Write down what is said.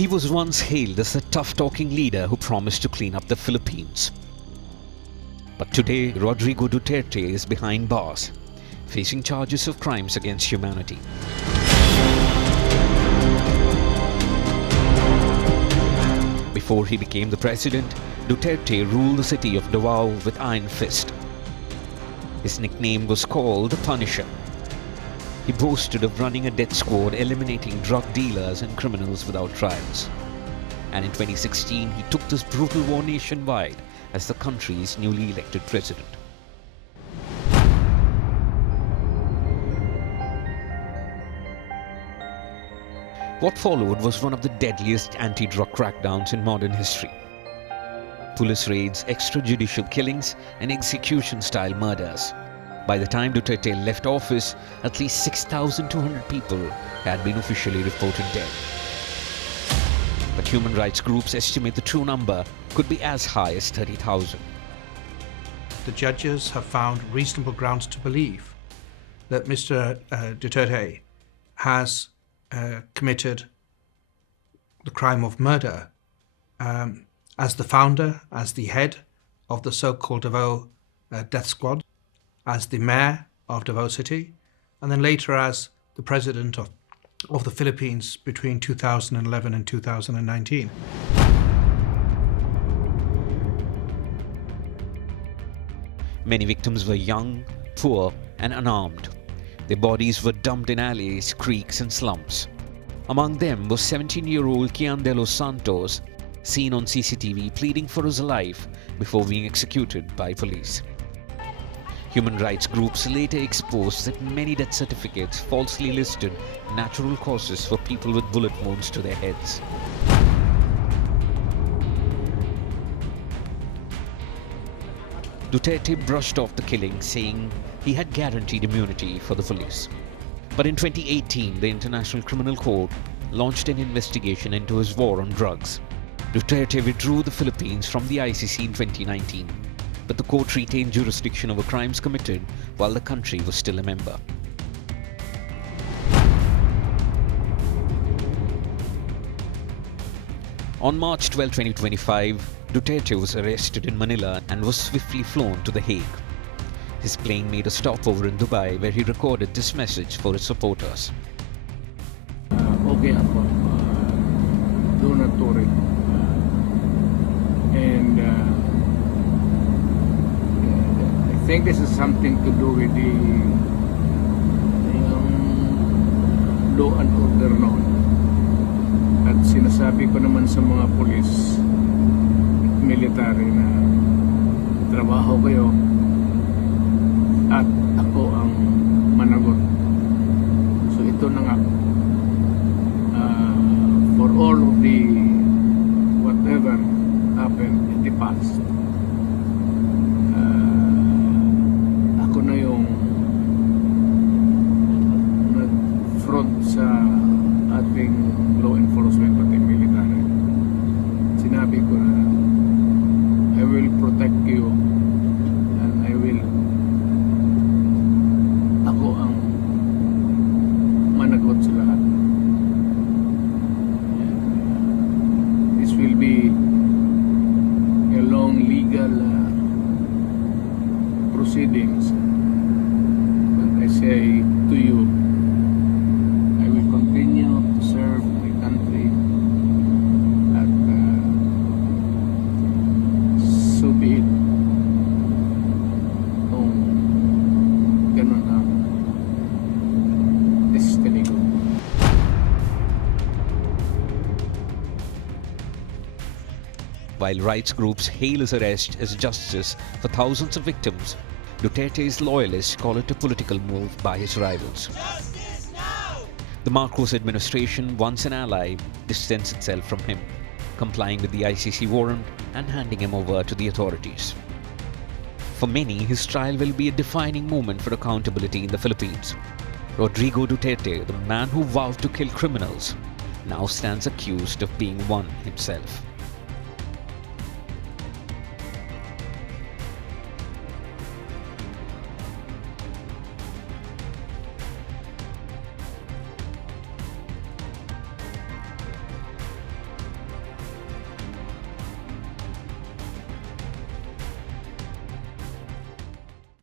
He was once hailed as a tough-talking leader who promised to clean up the Philippines. But today, Rodrigo Duterte is behind bars, facing charges of crimes against humanity. Before he became the president, Duterte ruled the city of Davao with iron fist. His nickname was called the Punisher. He boasted of running a death squad eliminating drug dealers and criminals without trials. And in 2016, he took this brutal war nationwide as the country's newly elected president. What followed was one of the deadliest anti-drug crackdowns in modern history. Police raids, extrajudicial killings, and execution-style murders. By the time Duterte left office, at least 6,200 people had been officially reported dead. But human rights groups estimate the true number could be as high as 30,000. The judges have found reasonable grounds to believe that Mr. Duterte has committed the crime of murder as the founder, as the head of the so-called Davao death squad, as the mayor of Davao City, and then later as the president of the Philippines between 2011 and 2019. Many victims were young, poor, and unarmed. Their bodies were dumped in alleys, creeks, and slums. Among them was 17-year-old Kian de los Santos, seen on CCTV pleading for his life before being executed by police. Human rights groups later exposed that many death certificates falsely listed natural causes for people with bullet wounds to their heads. Duterte brushed off the killing, saying he had guaranteed immunity for the police. But in 2018, the International Criminal Court launched an investigation into his war on drugs. Duterte withdrew the Philippines from the ICC in 2019, but the court retained jurisdiction over crimes committed while the country was still a member. On March 12, 2025, Duterte was arrested in Manila and was swiftly flown to The Hague. His plane made a stopover in Dubai where he recorded this message for his supporters. Okay ako. Do not worry. And I think this is something to do with the law and order noon. At sinasabi ko naman sa mga pulis at military na trabaho kayo at ako ang managot. So ito na nga, for all of the whatever happened in the past, ako na yung nag-front sa ating law enforcement pati military. Sinabi ko na I will protect you and I will ako ang managot sa lahat. This will be a long legal proceedings. But I say to you, I will continue to serve my country at so be it. Kung ganun ang destiny ko. While rights groups hail his arrest as justice for thousands of victims, Duterte's loyalists call it a political move by his rivals. The Marcos administration, once an ally, distanced itself from him, complying with the ICC warrant and handing him over to the authorities. For many, his trial will be a defining moment for accountability in the Philippines. Rodrigo Duterte, the man who vowed to kill criminals, now stands accused of being one himself.